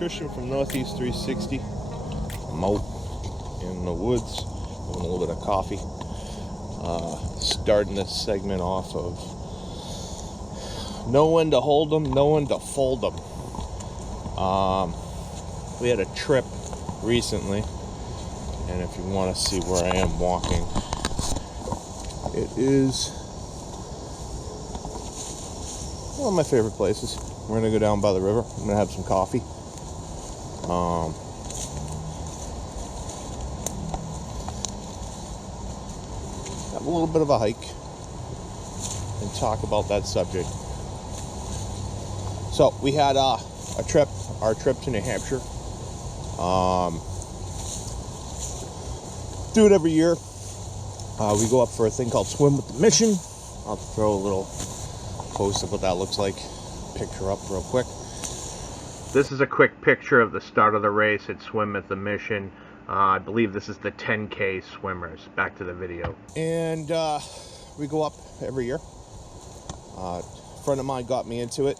Christian from Northeast 360. I'm out in the woods having a little bit of coffee. Starting this segment off of know when to hold them, know when to fold them. We had a trip recently, and if you want to see where I am walking, it is one of my favorite places. We're going to go down by the river. I'm going to have some coffee. Have a little bit of a hike and talk about that subject. So we had our trip to New Hampshire. Do it every year. We go up for a thing called Swim with the Mission. I'll throw a little post of what that looks like. Picture up real quick. This is a quick picture of the start of the race at Swim with the Mission. I believe this is the 10K swimmers. Back to the video. And we go up every year. A friend of mine got me into it.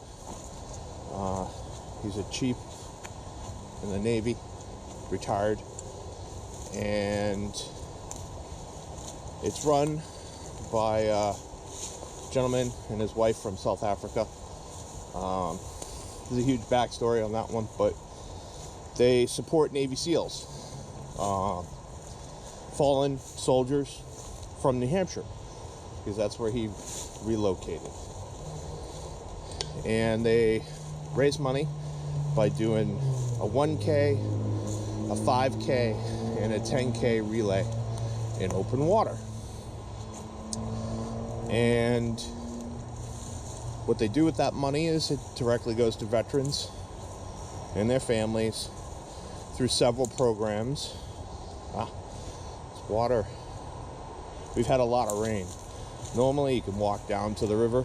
He's a chief in the Navy, retired, and it's run by a gentleman and his wife from South Africa. There's a huge backstory on that one, but they support Navy SEALs, fallen soldiers from New Hampshire, because that's where he relocated. And they raise money by doing a 1K, a 5K, and a 10K relay in open water. And what they do with that money is it directly goes to veterans and their families through several programs. It's water. We've had a lot of rain. Normally you can walk down to the river,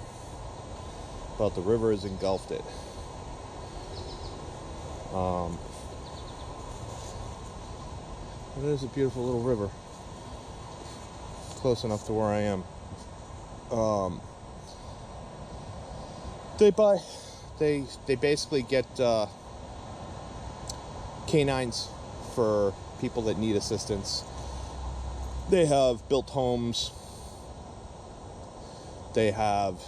but the river has engulfed it. It is a beautiful little river. Close enough to where I am. They basically get canines for people that need assistance. They have built homes. They have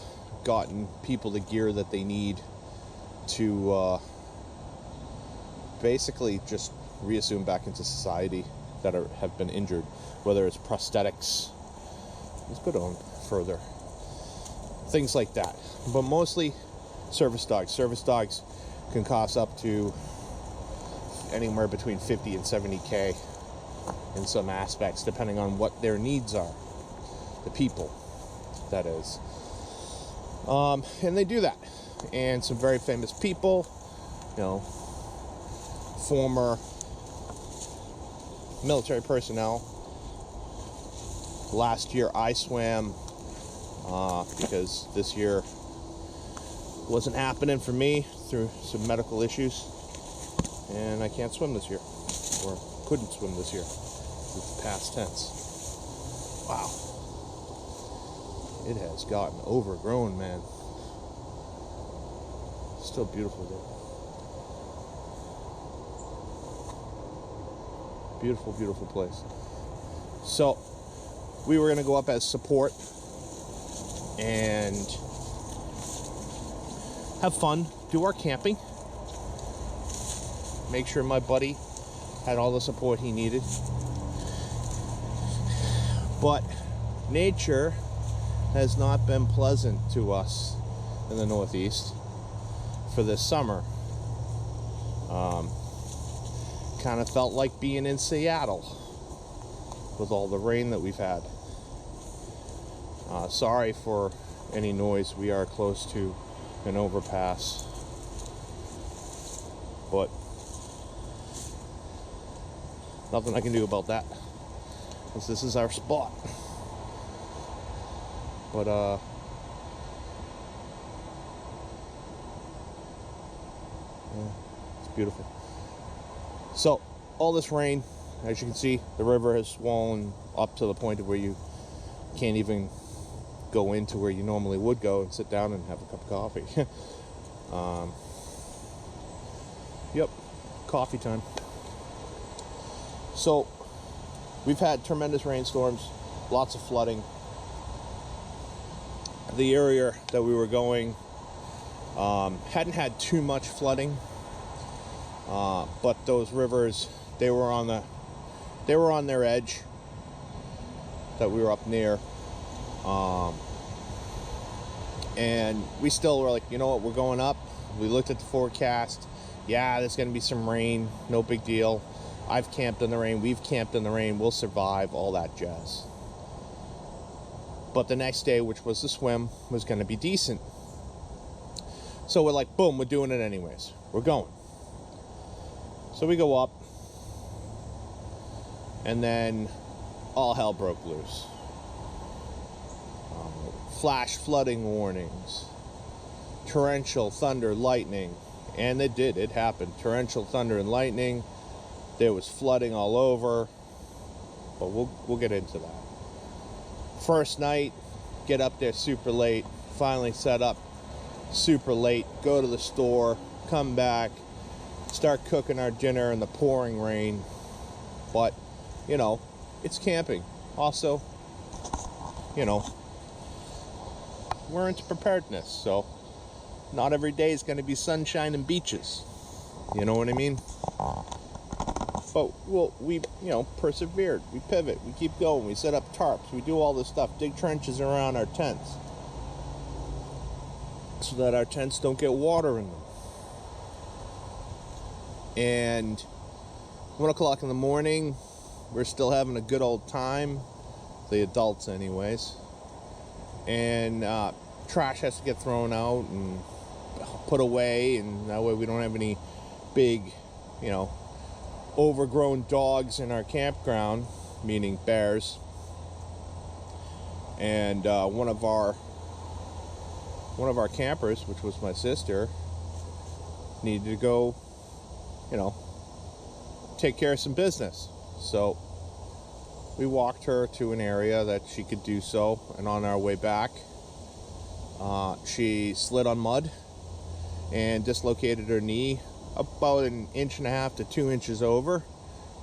gotten people the gear that they need to basically just reassume back into society that have been injured, whether it's prosthetics. Let's go down further. Things like that. But mostly service dogs. Service dogs can cost up to anywhere between 50 and 70K in some aspects, depending on what their needs are. The people, that is. And they do that. And some very famous people, former military personnel. Last year I swam because this year wasn't happening for me through some medical issues, and I can't swim this year, or couldn't swim this year. It's past tense. Wow. It has gotten overgrown, man. Still beautiful though. Beautiful, beautiful place. So we were going to go up as support and have fun, do our camping, make sure my buddy had all the support he needed. But nature has not been pleasant to us in the Northeast for this summer. Kind of felt like being in Seattle with all the rain that we've had. Sorry for any noise. We are close to an overpass, but nothing I can do about that, because this is our spot. But yeah, it's beautiful. So all this rain, as you can see, the river has swollen up to the point of where you can't even go into where you normally would go and sit down and have a cup of coffee. Yep, Coffee time. So, we've had tremendous rainstorms, lots of flooding. The area that we were going hadn't had too much flooding, but those rivers, they were on their edge that we were up near. And we still were like, you know what, we're going up. We looked at the forecast. Yeah, there's going to be some rain. No big deal. I've camped in the rain. We've camped in the rain. We'll survive, all that jazz. But the next day, which was the swim, was going to be decent. So we're like, boom, we're doing it anyways. We're going. So we go up. And then all hell broke loose. Flash flooding warnings, torrential thunder, lightning, and it happened. Torrential thunder and lightning. There was flooding all over, but we'll get into that. First night, get up there super late, finally set up super late, go to the store, come back, start cooking our dinner in the pouring rain. But, you know, it's camping. Also, you know, we're into preparedness, so not every day is going to be sunshine and beaches. You know what I mean? But we persevered. We pivot. We keep going. We set up tarps. We do all this stuff. Dig trenches around our tents so that our tents don't get water in them. And 1 o'clock in the morning, we're still having a good old time. The adults, anyways. And trash has to get thrown out and put away, and that way we don't have any big, overgrown dogs in our campground, meaning bears. And one of our campers, which was my sister, needed to go, take care of some business. So we walked her to an area that she could do so, and on our way back, she slid on mud and dislocated her knee about 1.5 to 2 inches over.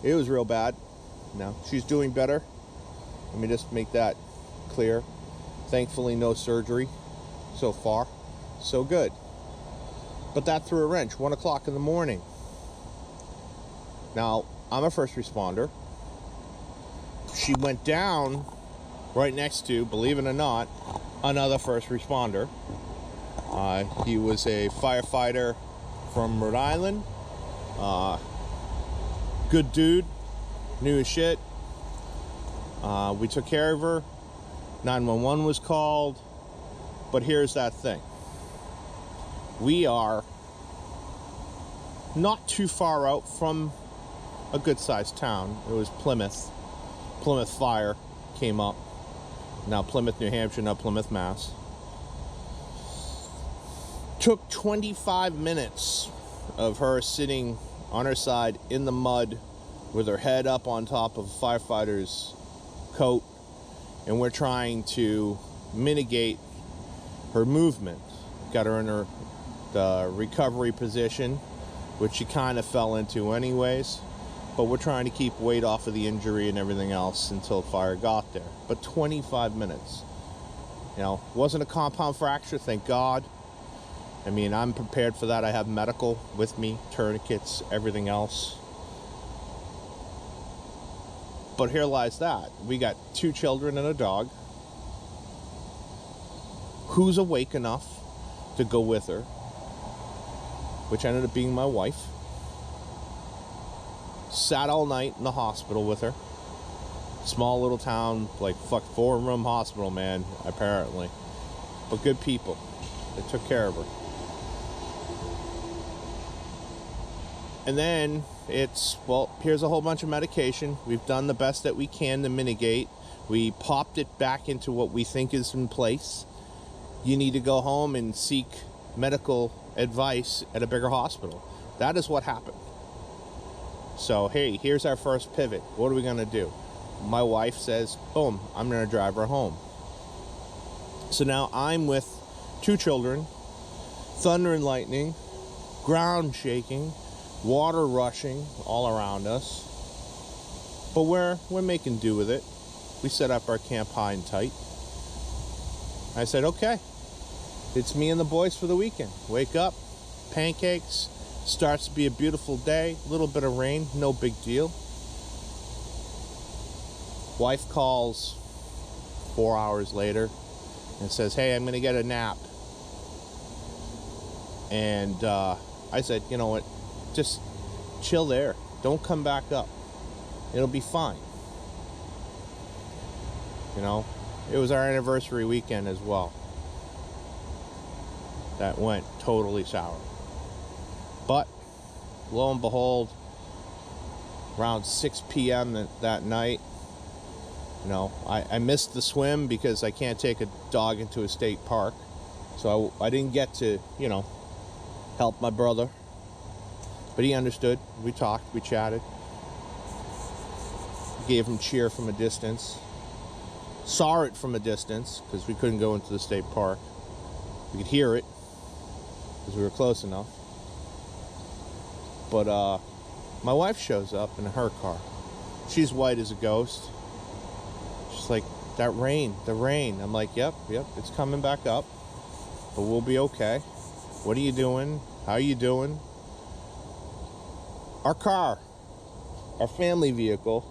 It was real bad. Now, she's doing better. Let me just make that clear. Thankfully, no surgery so far. So good. But that threw a wrench. 1 o'clock in the morning. Now, I'm a first responder. She went down right next to, believe it or not, another first responder. He was a firefighter from Rhode Island. Good dude, knew his shit. We took care of her. 911 was called. But here's that thing. We are not too far out from a good-sized town. It was Plymouth. Plymouth Fire came up. Now Plymouth, New Hampshire, not Plymouth, Mass. Took 25 minutes of her sitting on her side in the mud with her head up on top of a firefighter's coat, and we're trying to mitigate her movement. Got her in the recovery position, which she kind of fell into anyways. But we're trying to keep weight off of the injury and everything else until fire got there. But 25 minutes. Wasn't a compound fracture, thank God. I mean, I'm prepared for that. I have medical with me, tourniquets, everything else. But here lies that. We got 2 children and a dog. Who's awake enough to go with her? Which ended up being my wife. Sat all night in the hospital with her. Small little town, 4-room hospital, man, apparently. But good people. They took care of her. And then here's a whole bunch of medication. We've done the best that we can to mitigate. We popped it back into what we think is in place. You need to go home and seek medical advice at a bigger hospital. That is what happened. So, hey, here's our first pivot. What are we going to do? My wife says, boom, I'm going to drive her home. So now I'm with 2 children, thunder and lightning, ground shaking, water rushing all around us, but we're making do with it. We set up our camp high and tight. I said, okay, it's me and the boys for the weekend. Wake up, pancakes, starts to be a beautiful day, a little bit of rain, no big deal. Wife calls 4 hours later and says, hey, I'm gonna get a nap. And I said, you know what, just chill there, don't come back up, it'll be fine. You know, it was our anniversary weekend as well. That went totally sour. But lo and behold, around 6 p.m. that night, you know, I missed the swim because I can't take a dog into a state park. So I didn't get to, you know, help my brother. But he understood. We talked, we chatted. Gave him cheer from a distance. Saw it from a distance because we couldn't go into the state park. We could hear it because we were close enough. But my wife shows up in her car. She's white as a ghost. She's like, the rain. I'm like, yep, it's coming back up, but we'll be okay. What are you doing? How are you doing? Our car, our family vehicle,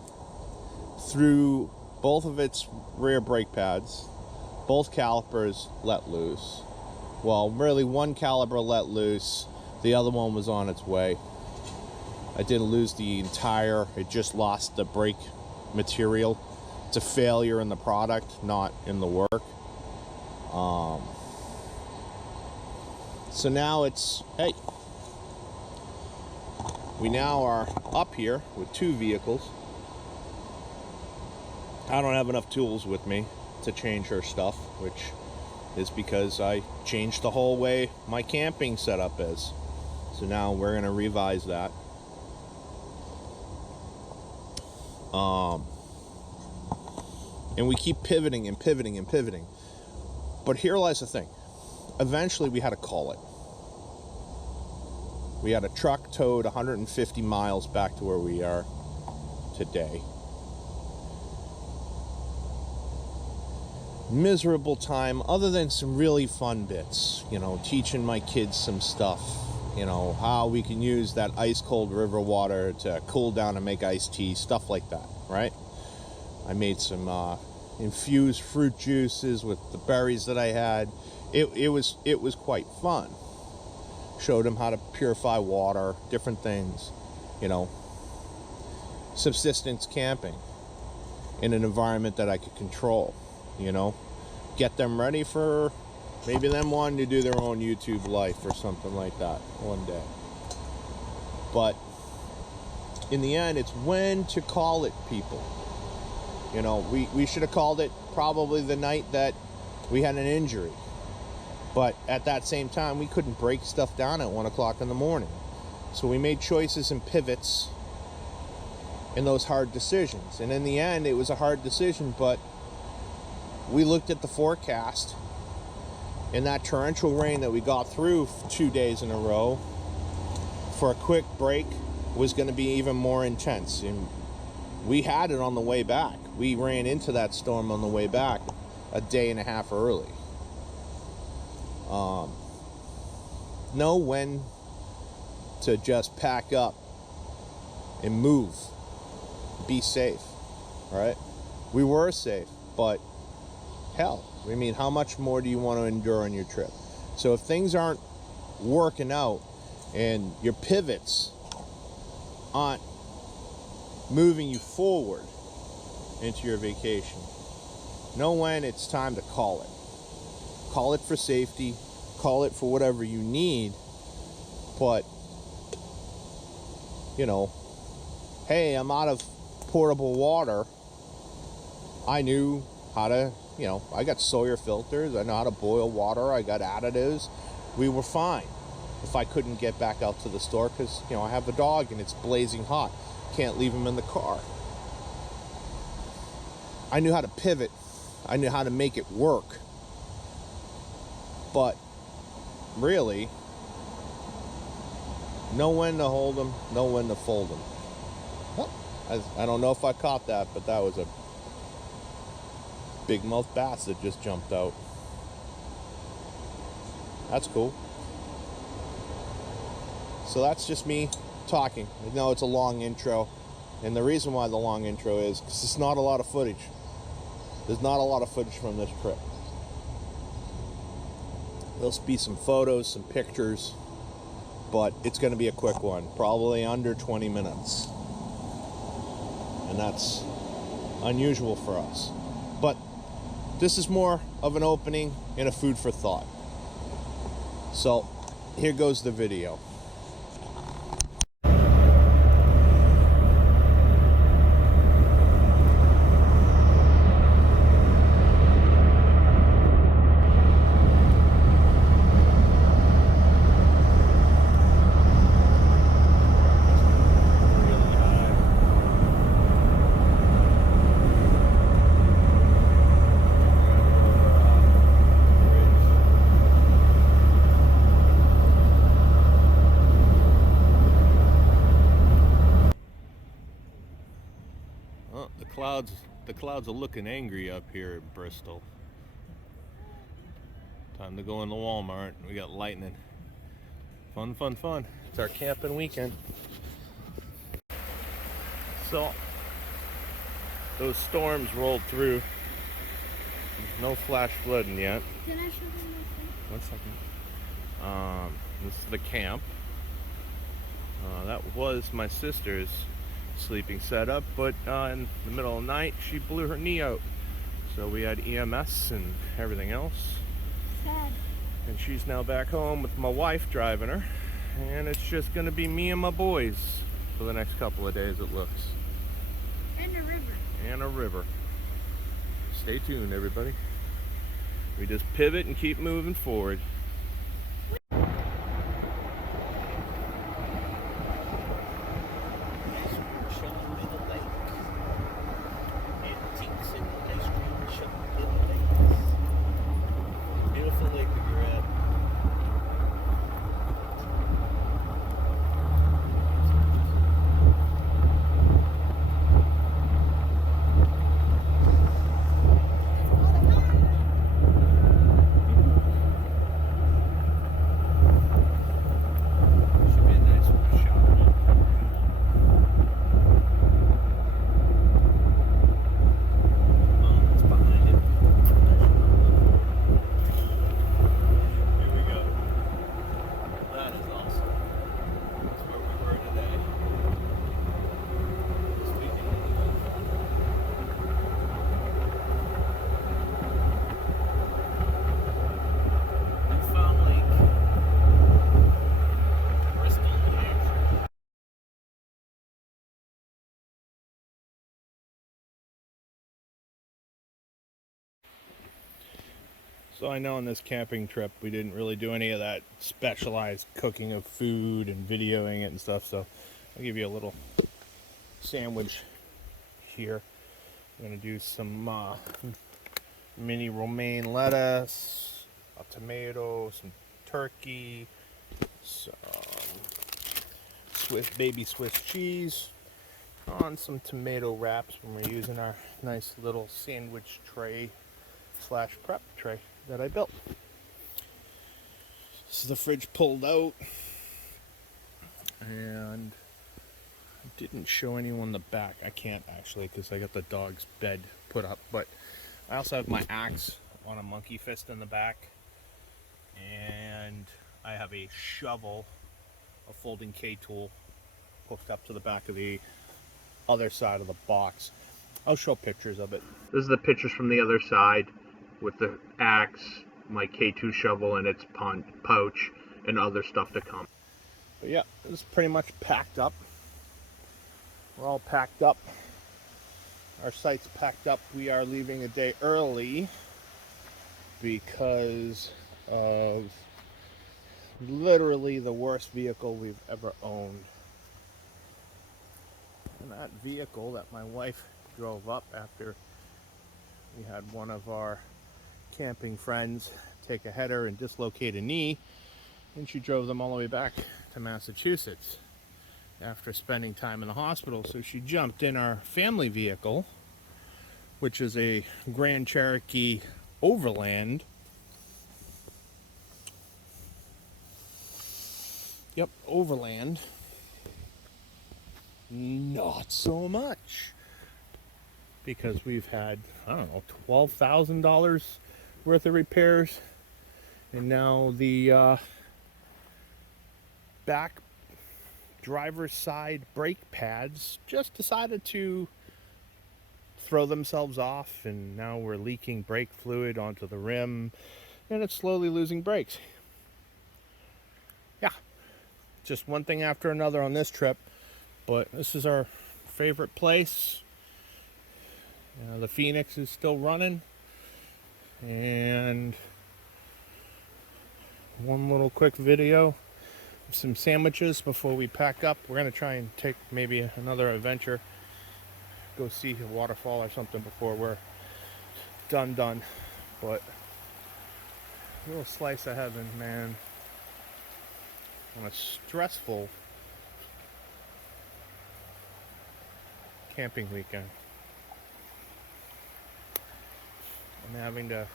through both of its rear brake pads, both calipers let loose. Well, really one caliper let loose, the other one was on its way. I didn't lose the entire, it just lost the brake material. It's a failure in the product, not in the work. So now it's, hey, we now are up here with two vehicles. I don't have enough tools with me to change her stuff, which is because I changed the whole way my camping setup is. So now we're going to revise that. And we keep pivoting and pivoting and pivoting. But here lies the thing. Eventually we had to call it. We had a truck towed 150 miles back to where we are today. Miserable time, other than some really fun bits, you know, teaching my kids some stuff, you know, how we can use that ice cold river water to cool down and make iced tea, stuff like that, right? I made some infused fruit juices with the berries that I had. It was quite fun. Showed them how to purify water, different things, you know, subsistence camping in an environment that I could control, you know, get them ready for maybe them wanting to do their own YouTube life or something like that one day. But in the end, it's when to call it, people. You know, we should have called it probably the night that we had an injury. But at that same time, we couldn't break stuff down at 1 o'clock in the morning. So we made choices and pivots in those hard decisions. And in the end, it was a hard decision, but we looked at the forecast, and that torrential rain that we got through 2 days in a row for a quick break was going to be even more intense. And we had it on the way back. We ran into that storm on the way back a day and a half early. Know when to just pack up and move. Be safe, right? We were safe, but hell, I mean, how much more do you want to endure on your trip? So if things aren't working out and your pivots aren't moving you forward into your vacation, know when it's time to call it. Call it for safety, call it for whatever you need, but, you know, hey, I'm out of portable water. I knew how to, you know, I got Sawyer filters, I know how to boil water, I got additives. We were fine if I couldn't get back out to the store because, you know, I have a dog and it's blazing hot. Can't leave him in the car. I knew how to pivot. I knew how to make it work. But really, Know when to hold them, know when to fold them. I don't know if I caught that, but that was a big mouth bass that just jumped out. That's cool. So that's just me talking. I know it's a long intro, and the reason why the long intro is because it's not a lot of footage. There's not a lot of footage from this trip. There'll be some photos, some pictures, but it's going to be a quick one, probably under 20 minutes. And that's unusual for us. But this is more of an opening and a food for thought. So here goes the video. The clouds are looking angry up here in Bristol. Time to go into Walmart. We got lightning. Fun, fun, fun. It's our camping weekend. So, those storms rolled through. There's no flash flooding yet. Can I show them my phone? 1 second. This is the camp. That was my sister's sleeping setup, but in the middle of the night she blew her knee out, so we had EMS and everything else. Sad. And she's now back home with my wife driving her, and it's just gonna be me and my boys for the next couple of days, it looks. And a river. And a river. Stay tuned, everybody. We just pivot and keep moving forward. So I know on this camping trip we didn't really do any of that specialized cooking of food and videoing it and stuff, so I'll give you a little sandwich here. I'm going to do some mini romaine lettuce, a tomato, some turkey, some baby Swiss cheese, on some tomato wraps when we're using our nice little sandwich tray / prep tray that I built. So the fridge pulled out, and I didn't show anyone the back. I can't actually because I got the dog's bed put up, but I also have my axe on a monkey fist in the back, and I have a shovel, a folding K tool hooked up to the back of the other side of the box. I'll show pictures of it. This is the pictures from the other side with the axe, my K2 shovel and its pouch, and other stuff to come. But yeah, it's pretty much packed up. We're all packed up. Our site's packed up. We are leaving a day early because of literally the worst vehicle we've ever owned. And that vehicle that my wife drove up after we had one of our camping friends take a header and dislocate a knee And she drove them all the way back to Massachusetts after spending time in the hospital. So she jumped in our family vehicle, which is a Grand Cherokee Overland. Yep, Overland. Not so much, because we've had, I don't know, $12,000 worth of repairs, and now the back driver's side brake pads just decided to throw themselves off, and now we're leaking brake fluid onto the rim, and it's slowly losing brakes. Yeah, just one thing after another on this trip. But this is our favorite place. The Phoenix is still running. And one little quick video of some sandwiches before we pack up. We're going to try and take maybe another adventure. Go see a waterfall or something before we're done. But a little slice of heaven, man. On a stressful camping weekend. I'm having to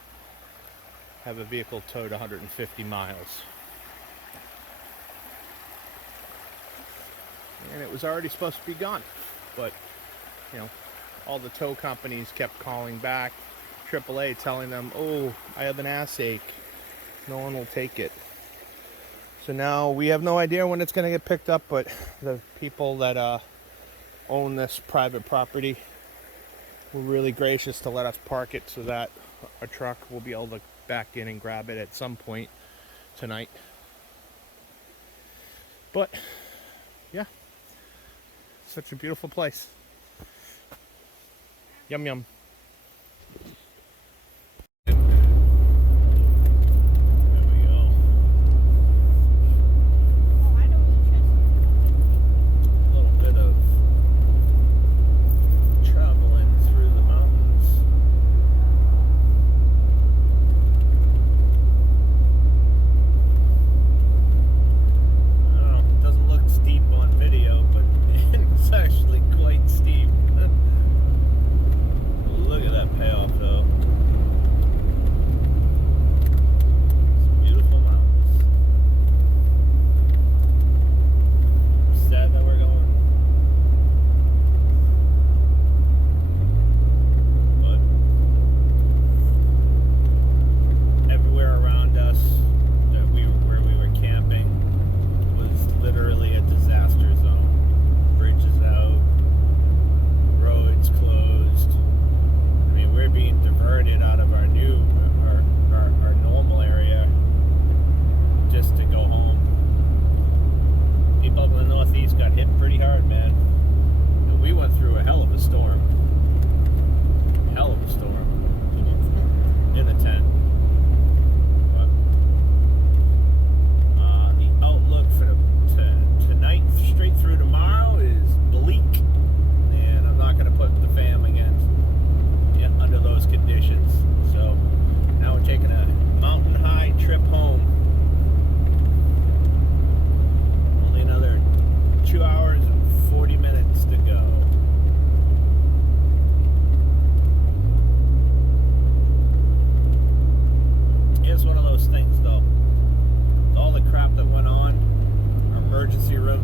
have a vehicle towed 150 miles. And it was already supposed to be gone. But, all the tow companies kept calling back. AAA telling them, oh, I have an ass ache. No one will take it. So now we have no idea when it's going to get picked up, but the people that own this private property were really gracious to let us park it so that a truck will be able to back in and grab it at some point tonight. But yeah, such a beautiful place. Yum yum.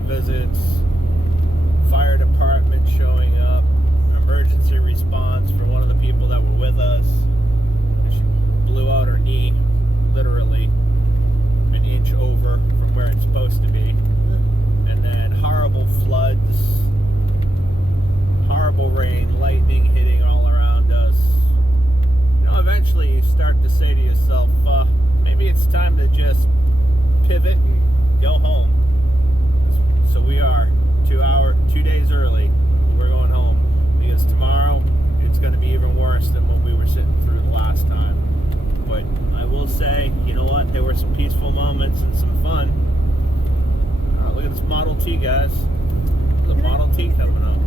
Visits, fire department showing up, emergency response for one of the people that were with us. She blew out her knee, literally an inch over from where it's supposed to be. And then horrible floods, horrible rain, lightning hitting all around us. Eventually you start to say to yourself, maybe it's time to just pivot and go home. So we are 2 days early. We're going home because tomorrow it's going to be even worse than what we were sitting through the last time. But I will say, you know what? There were some peaceful moments and some fun. Look at this Model T, guys. There's a Model T coming up.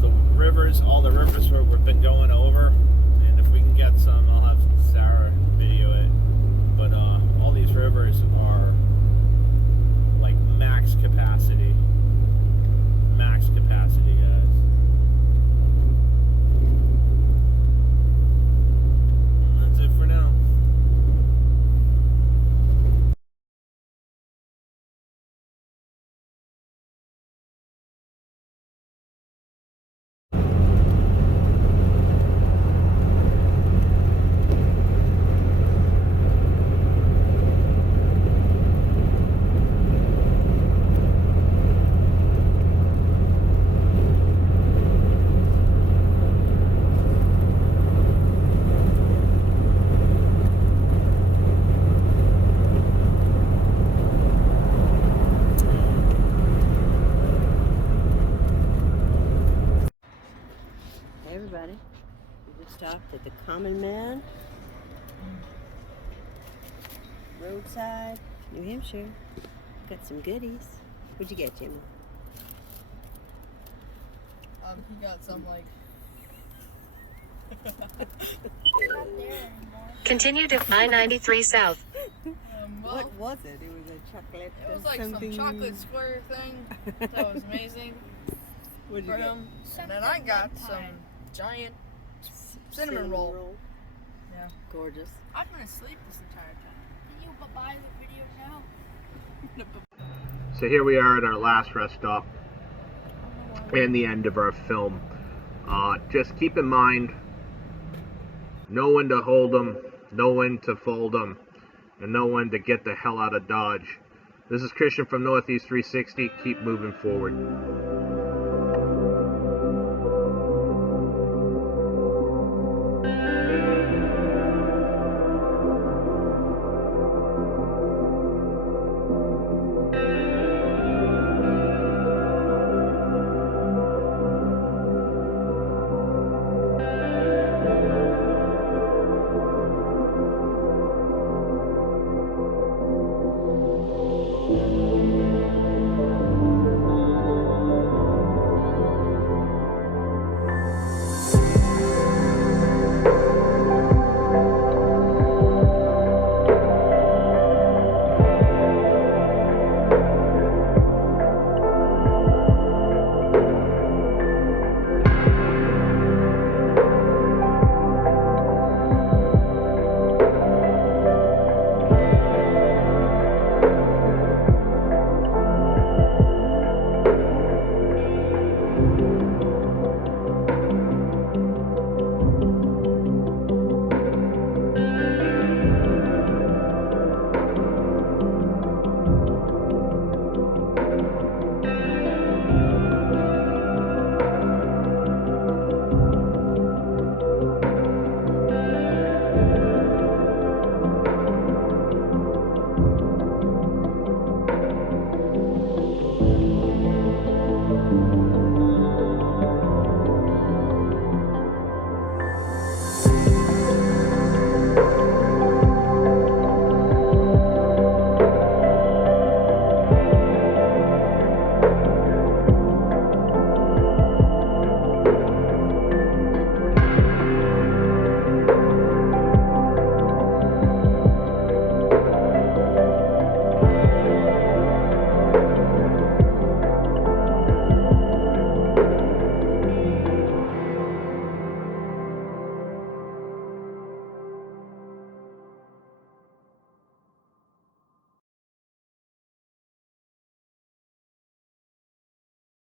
The rivers, all the rivers we've been going over, and if we can get some, I'll have Sarah video it. But all these rivers are like max capacity. Max capacity, guys. And that's it for now. Hey everybody, we just stopped at the Common Man, roadside, New Hampshire. Got some goodies. What'd you get, Jimmy? He got some like. Continue to I-93 south. What was it? It was a chocolate. It was like something. some chocolate square thing that was amazing. What'd you for get? him. And then I got some giant cinnamon roll. Yeah. Gorgeous. I've been asleep this entire time. Can you buy the video now? So here we are at our last rest stop and the end of our film. Just keep in mind, know when to hold them, know when to fold them, and know when to get the hell out of Dodge. This is Christian from Northeast 360. Keep moving forward.